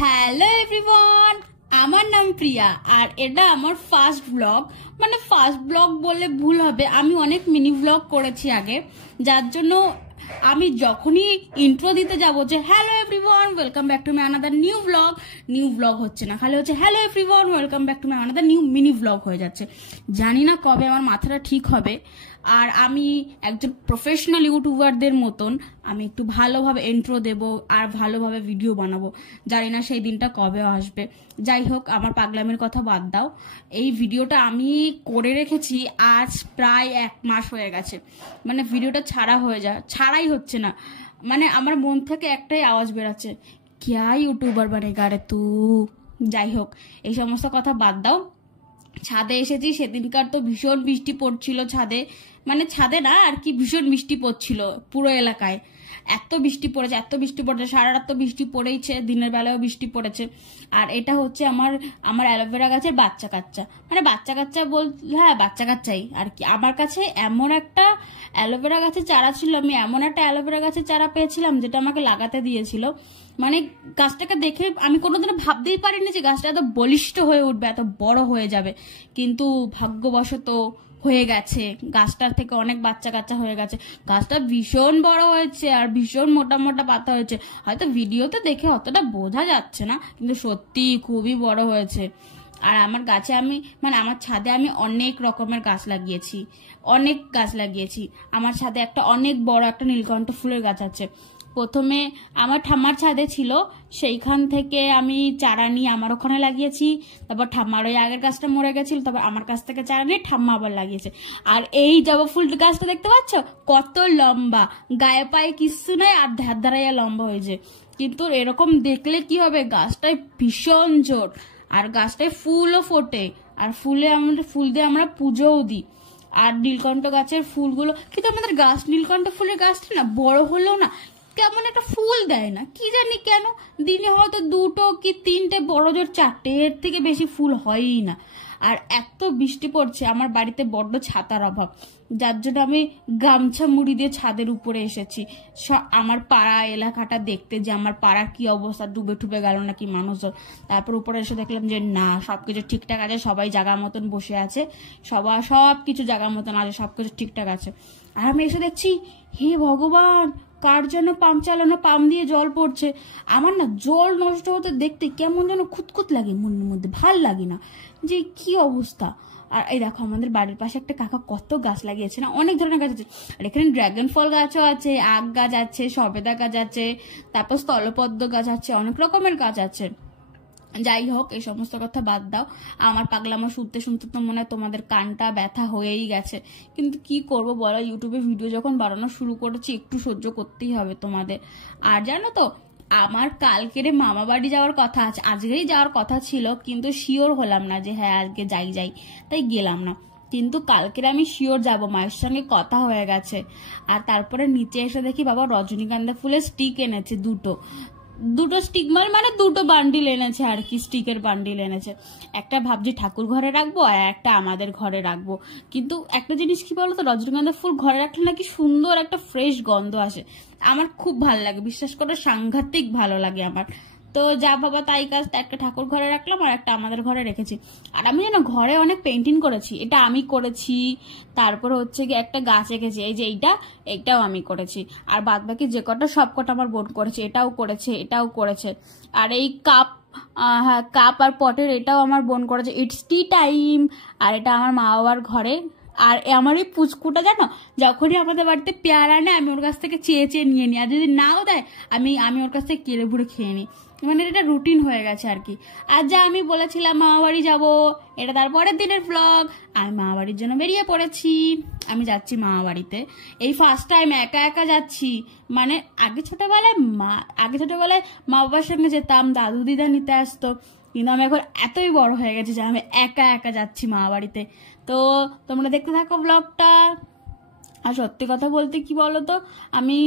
Hello everyone, আমার নাম প্রিয়া আর এটা আমার ফার্স্ট ব্লগ। মানে ফার্স্ট ব্লগ বললে ভুল হবে, আমি অনেক মিনি ব্লগ করেছি আগে, যার জন্য আমি যখনই ইন্ট্রো দিতে যাবো যে hello everyone welcome back to my another new blog হচ্ছে না, খালি হচ্ছে hello everyone welcome back to my another new mini blog হয়ে যাচ্ছে। জানি না কবে আমার মাথাটা ঠিক হবে আর আমি একজন প্রফেশনাল ইউটিউবারদের মতন আমি একটু ভালোভাবে ইন্ট্রো দেব আর ভালোভাবে ভিডিও বানাবো। জানি না সেই দিনটা কবে আসবে। যাই হোক, আমার পাগলামের কথা বাদ দাও। এই ভিডিওটা আমি করে রেখেছি আজ প্রায় 1 মাস হয়ে গেছে। মানে ভিডিওটা ছাড়াই হচ্ছে না। মানে আমার মন থেকে একটাই আওয়াজ বেরাচ্ছে, ক্যা ইউটিউবার বানেগা রে তু। যাই হোক, এই সমস্ত কথা বাদ দাও। ছাদে এসেছি, সেদিনকার তো ভীষণ বৃষ্টি পড়ছিল ছাদে, মানে ছাদে না আর কি, ভীষণ বৃষ্টি পড়ছিল পুরো এলাকায়। এত বৃষ্টি পড়েছে সারা রাত তো বৃষ্টি পড়েইছে, দিনের বেলায়ও বৃষ্টি পড়েছে। আর এটা হচ্ছে আমার অ্যালোভেরা গাছের বাচ্চা কাচ্চা, মানে বাচ্চা কাচ্চা হ্যাঁ বাচ্চা কাচ্চাই আর কি। আমার কাছে এমন একটা অ্যালোভেরা গাছের চারা ছিল, আমি এমন একটা অ্যালোভেরা গাছের চারা পেয়েছিলাম যেটা আমাকে লাগাতে দিয়েছিল। মানে গাছটাকে দেখে আমি কোনোদিনও ভাবতেই পারিনি যে গাছটা এত বলিষ্ঠ হয়ে উঠবে, এত বড় হয়ে যাবে, কিন্তু ভাগ্যবশত হয়ে গেছে। গাছটার থেকে অনেক বাচ্চা কাচ্চা হয়ে গেছে। গাছটা ভীষণ বড় হয়েছে আর ভীষণ মোটা মোটা পাতা হয়েছে। হয়তো ভিডিওতে দেখে অতটা বোঝা যাচ্ছে না, কিন্তু সত্যি খুবই বড় হয়েছে। আর আমার গাছে আমার ছাদে আমি অনেক রকমের গাছ লাগিয়েছি। আমার ছাদে অনেক বড় একটা নীলকণ্ঠ ফুলের গাছ আছে। প্রথমে আমার ঠাম্মার ছাদে ছিল, সেইখান থেকে আমি চারা নিয়ে আমার ওখানে লাগিয়েছি। তারপর ঠাম্মার ওই আগের গাছটা মরে গেছিল, তারপর আমার কাছ থেকে চারা নিয়ে ঠাম্মা আবার লাগিয়েছে। আর এই জবা ফুল গাছটা দেখতে পাচ্ছ কত লম্বা, গায়ে পায়ে কিচ্ছু নাই আর ধার ধারাইয়া লম্বা হয়েছে। কিন্তু এরকম দেখলে কি হবে, গাছটায় ভীষণ জোর আর গাছটায় ফুলও ফোটে আর ফুল দিয়ে আমরা পুজোও দিই। আর নীলকণ্ঠ গাছের ফুলগুলো কিন্তু আমাদের নীলকণ্ঠ ফুলের গাছটা না বড় হলেও না কেমন একটা ফুল দেয় না, কি জানি কেন। দিনে হয়তো 2টো কি 3টে, বড় জোর 4টে, এর থেকে বেশি ফুল হয়ই না। আর এত বৃষ্টি পড়ছে, আমার বাড়িতে বড্ড ছাতার অভাব, যার জন্য আমি গামছা মুড়ি দিয়ে ছাদের উপরে এসেছি আমার পাড়া এলাকাটা দেখতে, যে আমার পাড়ার কি অবস্থা, ডুবে ঠুবে গেল নাকি মানুষজন। তারপর উপরে এসে দেখলাম যে না, সবকিছু ঠিকঠাক আছে, সবাই জায়গা মতন বসে আছে, সবকিছু জায়গা মতন আছে, সবকিছু ঠিকঠাক আছে। আর আমি এসে দেখছি, হে ভগবান, কার যেন পাম্প চালানো, পাম্প দিয়ে জল পড়ছে। আমার না জল নষ্ট হতে দেখতে কেমন যেন খুঁতখুত লাগে মনের মধ্যে, ভাল লাগে না, যে কি অবস্থা। আর এই দেখো, আমাদের বাড়ির পাশে একটা কাকা কত গাছ লাগিয়েছে না, অনেক ধরনের গাছ আছে। আর এখানে ড্রাগন ফল গাছও আছে, আখ গাছ আছে, সবেদা গাছ আছে, তারপর স্থলপদ্ম গাছ আছে, অনেক রকমের গাছ আছে। যাই হোক, এই সমস্ত কথা বাদ দাও। আমার পাগলামো শুনতে শুনতে তো মনে হয় তোমাদের কানটা ব্যথা হয়েই গেছে, কিন্তু কি করব বলো, ইউটিউবে ভিডিও যখন বানানো শুরু করেছি একটু সহ্য করতেই হবে তোমাদের। আর জানো তো, আমার কালকের মামা বাড়ি যাওয়ার কথা আছে, আজকেই যাওয়ার কথা ছিল, কিন্তু শিওর হলাম না যে হ্যাঁ আজকে যাই, তাই গেলাম না। কিন্তু কালকের আমি শিওর যাব, মায়ের সঙ্গে কথা হয়ে গেছে। আর তারপরে নিচে এসে দেখি বাবা রজনীগন্ধা ফুলের স্টিক এনেছে, দুটো স্টিক, মানে 2টো বান্ডিল এনেছে আর কি, স্টিকের বান্ডিল এনেছে। একটা ভাবছি ঠাকুর ঘরে রাখবো আর একটা আমাদের ঘরে রাখবো। কিন্তু একটা জিনিস কি বলতো, রজনীগন্ধা ফুল ঘরে রাখলে নাকি সুন্দর একটা ফ্রেশ গন্ধ আসে। আমার খুব ভালো লাগে, বিশ্বাস করো, সাংঘাতিক ভালো লাগে আমার। তো যা বাবা তাই কাজ, একটা ঠাকুর ঘরে রাখলাম আর একটা আমাদের ঘরে রেখেছি। আর আমি যেন ঘরে অনেক পেন্টিং করেছি, এটা আমি করেছি। তারপর হচ্ছে কি একটা গাছ এঁকেছি, এই যে এইটাও আমি করেছি। আর বাদ বাকি যে কটা সব কটা আমার বোন করেছে, এটাও করেছে। আর এই কাপ আর পটের এটাও আমার বোন করেছে। It's tea time. আর এটা আমার মা বাবার ঘরে। আর আমার এই পুচকুটা জানো, যখনই আমাদের বাড়িতে পেয়ারা নেয় আমি ওর কাছ থেকে চেয়ে নিয়ে নিই, আর যদি নাও দেয় আমি ওর কাছ থেকে কেড়ে ভুড়ে খেয়ে নিই। মানে এটা রুটিন হয়ে গেছে আর কি। আর যা আমি বলেছিলাম মামা বাড়ি যাবো, এটা তারপরের দিনের ব্লগ। আমি মামা বাড়ির জন্য বেরিয়ে পড়েছি, আমি যাচ্ছি মামা বাড়িতে। এই ফার্স্ট টাইম একা একা যাচ্ছি। মানে আগে ছোটবেলায় মা বাবার সঙ্গে যেতাম, দাদু দিদা নিতে আসতো, কিন্তু আমি এখন এতই বড় হয়ে গেছি যে আমি একা একা যাচ্ছি মামা বাড়িতে। তো তোমরা দেখতে থাকো ব্লগটা। আর সত্যি কথা বলতে কি বলতো, আমি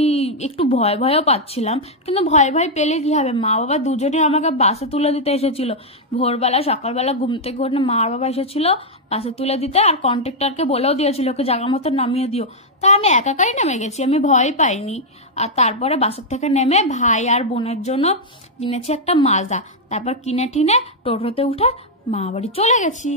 একটু ভয় ভয়ও পাচ্ছিলাম, কিন্তু ভয় ভয় পেলে কি হবে, মা বাবা দুজনে আমাকে বাসে তুলে দিতে এসেছিল। ভোরবেলা সকালবেলা ঘুম থেকে উঠে মা আর বাবা এসেছিল বাসে তুলে দিতে, আর কন্ট্রাক্টরকে বলেও দিয়েছিল ওকে জায়গা মতো নামিয়ে দিও। তা আমি একাকারই নেমে গেছি, আমি ভয় পাইনি। আর তারপরে বাসের থেকে নেমে ভাই আর বোনের জন্য কিনেছি একটা মাজা, তারপর কিনে টিনে টোটোতে উঠে মা বাড়ি চলে গেছি।